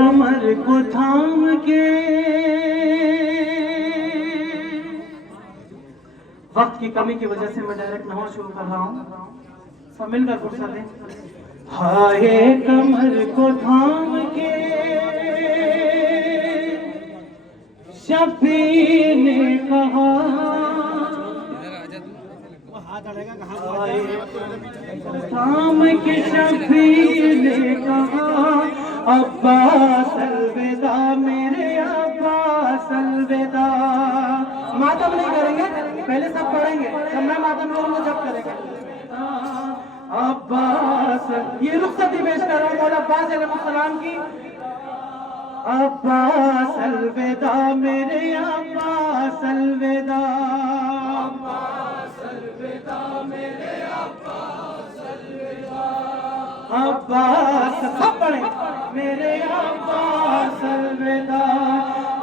कमर को थाम के, वक्त की कमी की वजह से मैं डायरेक्ट नहाना शुरू कर रहा हूँ, सब मिलकर गुस्सा दें। हाय कमर को थाम के शफी ने कहा, थाम के शफी ने कहा, अब्बास अलविदा मेरे अब्बास अलविदा। मातम नहीं करेंगे, पहले सब पढ़ेंगे, जब मैं मातम करूंगा जब करेंगे। अब्बास, ये रुखसती पेश कर रहा हूँ मौला अब्बास अलैहिस्सलाम की। अब्बास अलविदा मेरे अब्बास अलविदा, अब्बास अलविदा मेरे अब्बास अलविदा, अब्बास सब पढ़े मेरे अब्बास अलविदा,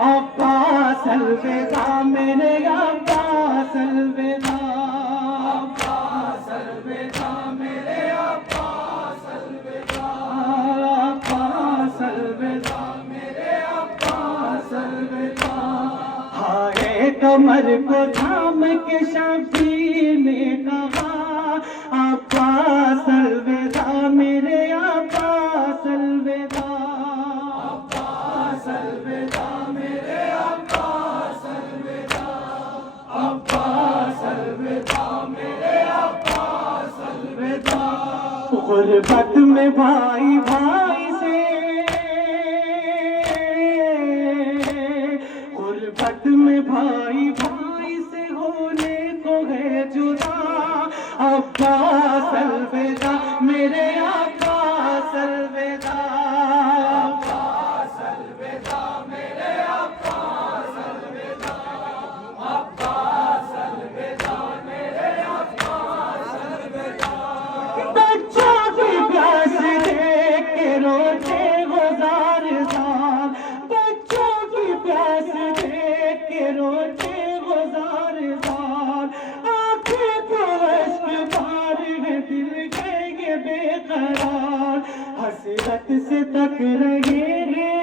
अब्बास अलविदा मेरे अब्बास अलविदा, अब्बास अलविदा मेरे अब्बास अलविदा, अब्बास अलविदा मेरे अब्बास अलविदा। हाय कमर को थाम के शफी ने कहा, अब्बास अलविदा मेरे अब्बास अलविदा, अब्बास अलविदा मेरे अब्बास अलविदा, अब्बास अलविदा मेरे अब्बास अलविदा। गुरबत में भाई भाई से, गुरबत में भाई भाई से होने को है जुदा, अब्बास अलविदा मेरे अब्बास अलविदा, अब्बास अलविदा मेरे अब्बास अलविदा, अब्बास अलविदा मेरे अब्बास अलविदा। बच्चों की प्यास देख के रोते गुजारदार, बच्चों की प्यास देख के रोते गुजारदार, आंखें तो अश्क बार है दिल के बेकरार, हसरत से तक रहे हैं,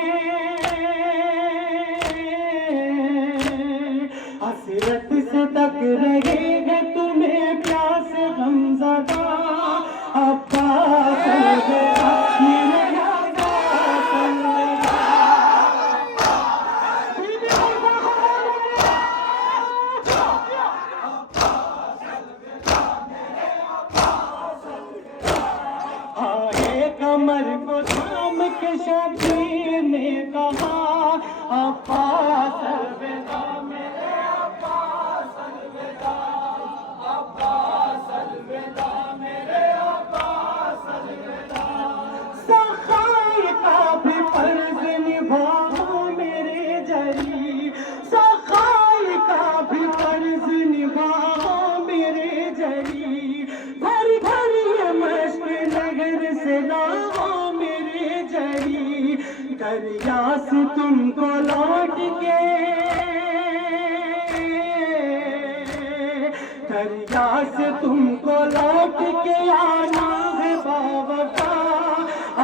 हसरत से तक रहेगा तुम्हें प्यास गमज़दा, अब्बास अलविदा मेरे अब्बास अलविदा। हाय कमर को थाम के शफी ने कहा, अब्बास अलविदा मेरे अब्बास अलविदा, अब्बास अलविदा मेरे अब्बास अलविदा। सखाई का भी फर्ज निभाओ मेरे जरी, सखाई का भी फर्ज निभाओ मेरे जरी, भर भर ये मश्क नगर से लाओ मेरे जरी, दरिया से तुमको लौट के, दरिया से तुमको लौट के आना है बावफा,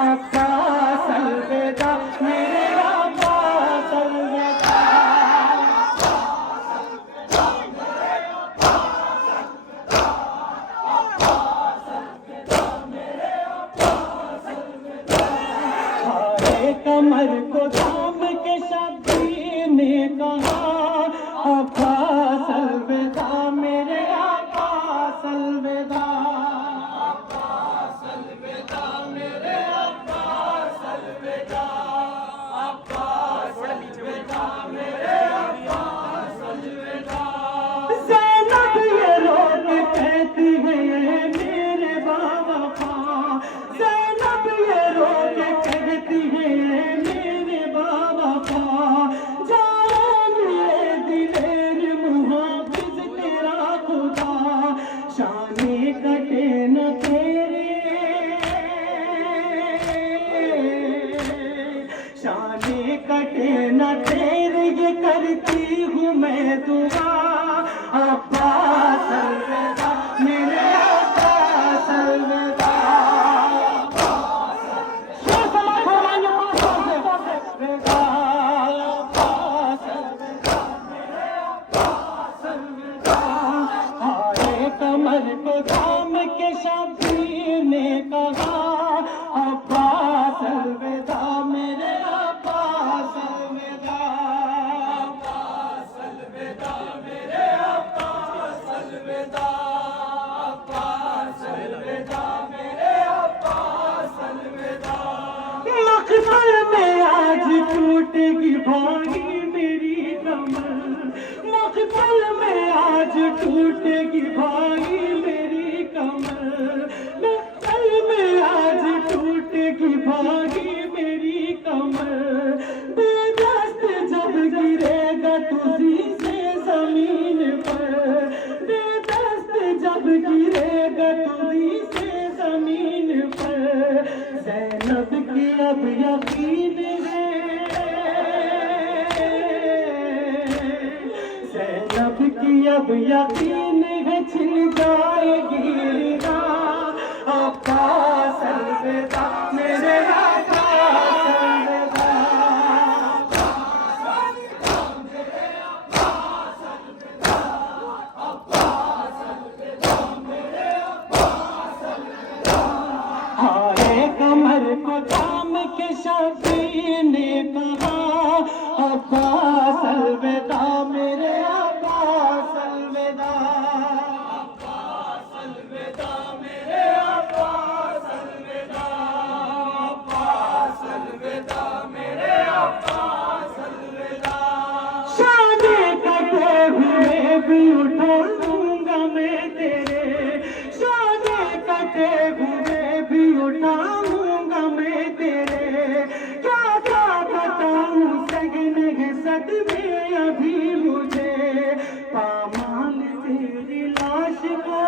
अब्बास अलविदा मेरे अब्बास अलविदा, कमर को थाम के शफी ने कहा, अब्बास अलविदा मेरे अब्बास अलविदा, अब्बास अलविदा मेरे अब्बास अलविदा, अब्बास अलविदा मेरे अब्बास अलविदा। ज़ैनब ये रोज़ कहती है मेरे बावफा, ज़ैनब ये रोज़ कहती है मेरे बावफा, जाओ मेरे दिलेर मुहाफिज तेरा खुदा, शाने कटे न तेरे, शाने कटे न तेरे, ये करती हूँ मैं दुआ, अब्बास अलविदा मेरे अब्बास अलविदा। अलविदा अब्बास अलविदा मेरे अब्बास अलविदा। हाय कमर को थाम के शबीर ने कहा अब्बास अलविदा मेरे अब्बास अलविदा। अब्बास अलविदा मेरे अब्बास अलविदा। अब्बास अलविदा मेरे अब्बास अलविदा। मकबल में आज टूटेगी भाई मेरी कमर। मकबल में आज टूटेगी भाई मेरी कमर। मकबल में आज टूटेगी भाई मेरी कमर। बेदस्त जब गिरेगा तुझी से जमीन पर। बेदस्त जब गिरेगा तुझी से जमीन पर। ज़ैनब की अब यकीन है। ज़ैनब की अब यकीन है छिन जाएगी रिदा अब्बास अलविदा मेरे अब्बास अलविदा। हाय कमर को थाम के शबीर ने कहा अब्बास अलविदा मेरे अब्बास अलविदा। अब्बास अलविदा मेरे अब्बास अलविदा। अब्बास अलविदा मेरे अब्बास अलविदा। शादी कटे हुए भी उठाऊंगा मैं तेरे। शादी कटे हुए भी उठाऊंगा मैं तेरे। क्या क्या बताऊं सगने है सदमे अभी मुझे। पामाल तेरी लाश को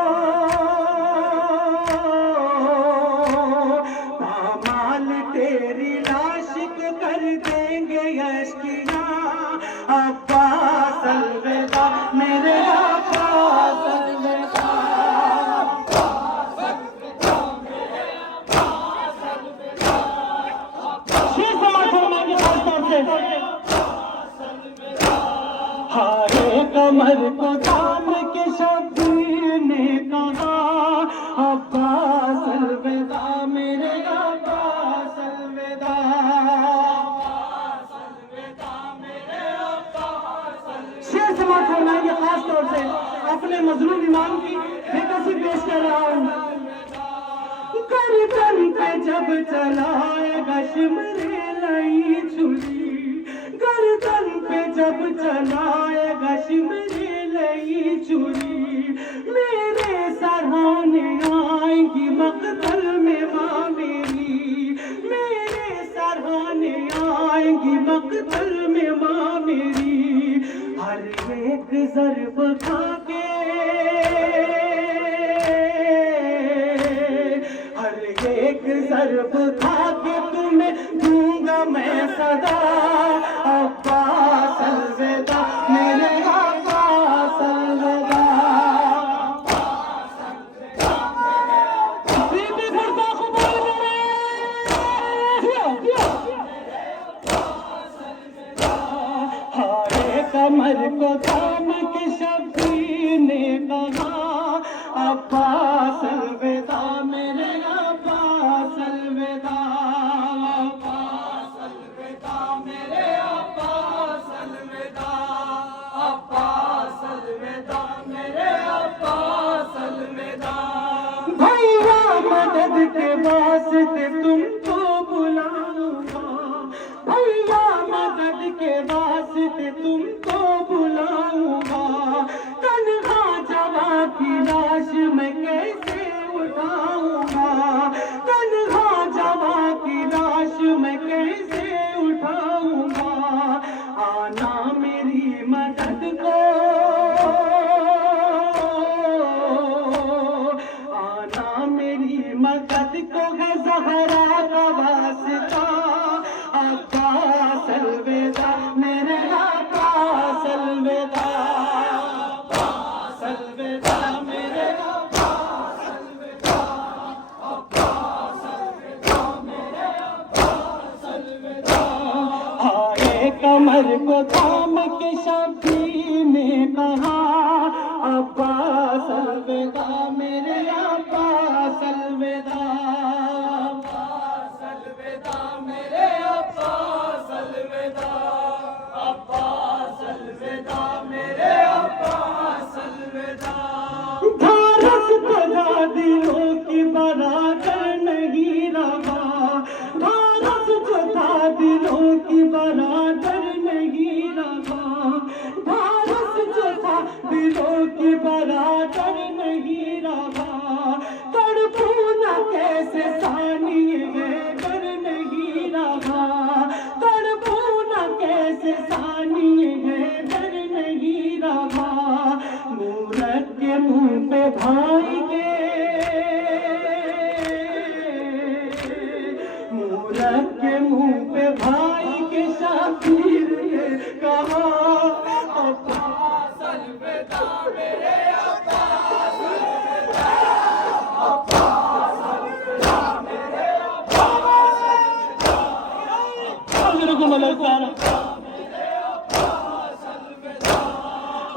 पामाल तेरी लाश को कर देंगे अश्किया अब्बास अलविदा मेरे अब्बास अलविदा। शेर समर्थन मांगे खासतौर से। हाय कमर को थाम के शबीर ने कहा अब्बास अलविदा मेरे अब्बास अलविदा। अब्बास अलविदा मेरे अब्बास अलविदा। शेर समर्थन मांगे खासतौर से अपने मजलूम इमाम की बेकसी पेश कर रहा हूँ। गर्दन पे जब चलाएगा शिमरे लाई छुरी। गर्दन पे जब चलाएगा शिमरे लाई छुरी। मेरे सराहने आएंगी मकतल में माँ मेरी। मेरे सराहने आएंगी मकतल में माँ मेरी। हर एक ज़र्ब खा के एक ज़र्ब खा के तुम्हें दूंगा मैं सदा अब्बास अलविदा मेरे अब्बास अलविदा। बीबी फुर्ता कबूल करे। हाय कमर को थाम के शबीर ने कहा अब्बास अलविदा मेरे अब्बास अलविदा। अब्बास अलविदा मेरे अब्बास अलविदा। अब्बास अलविदा मेरे अब्बास अलविदा। भैया मदद के वास्ते तुमको बुलाऊंगा। भैया मदद के वास्ते तुमको बुलाऊंगा। तन्हा जवा की लाश मैं कैसे उठाऊंगा। तन्हा जवा की लाश मैं कैसे उठाऊंगा। आना मेरी मदद को आना मेरी मदद को है ज़हरा का वास्ता अब्बास अलविदा मेरे अब्बास अलविदा। अब्बास अलविदा मेरे अब्बास अलविदा। अब्बास अलविदा मेरे अब्बास अलविदा। कमर को थाम के शफी ने कहा, अब्बास अलविदा मेरे अब्बास अलविदा, अब्बास अलविदा मेरे अब्बास अलविदा, अब्बास अलविदा मेरे अब्बास अलविदा। धारस खुदा दिलों की बराबर नहीं रहा, धारस खुदा दिलों की बराबर नहीं रहा, धारस खुदा दिलों की बराबर नहीं रहा। तड़पू न कैसे सानिए डर नहीं रहा, तड़पू न कैसे सानिए डर नहीं रहा। मूरत के मुंह पे भाई के, मूरत के मुंह पे भाई के शबीर ने कहा, अब्बास अलविदा मेरे अब्बास अलविदा, अब्बास अलविदा मेरे अब्बास अलविदा,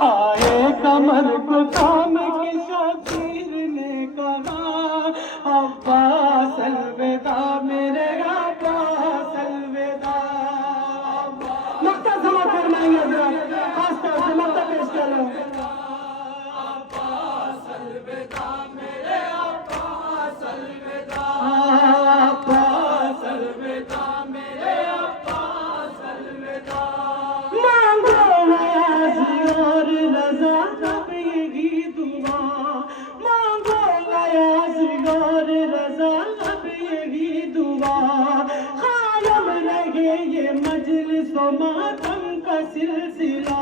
आए कमर को थाम के शबीर ने कहा, अब्बास अलविदा मेरे अब्बास अलविदा। मक्ता जमा फरमाएंगे हज़रात, खास तौर से मक्ता पेश कर रहा हूँ। अब्बास अलविदा मेरे अब्बास अलविदा, अब्बास अलविदा मेरे अब्बास अलविदा। मांगो नयाज़ और रज़ा तब यही दुआ, मांगो नयाज़ और रज़ा तब यही दुआ। कायम रहे ये मजलिस व मातम का सिलसिला,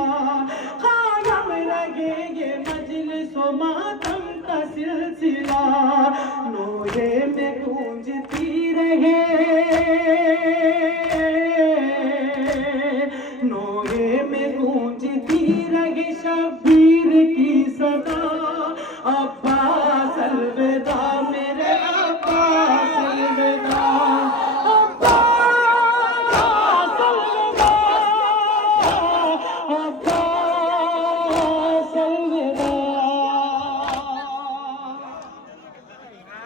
कायम रहे ये मजलिस व मातम का सिलसिला। नोहे में गूंजती रहे, नोहे में गूंजती रहे शबीर की सदा।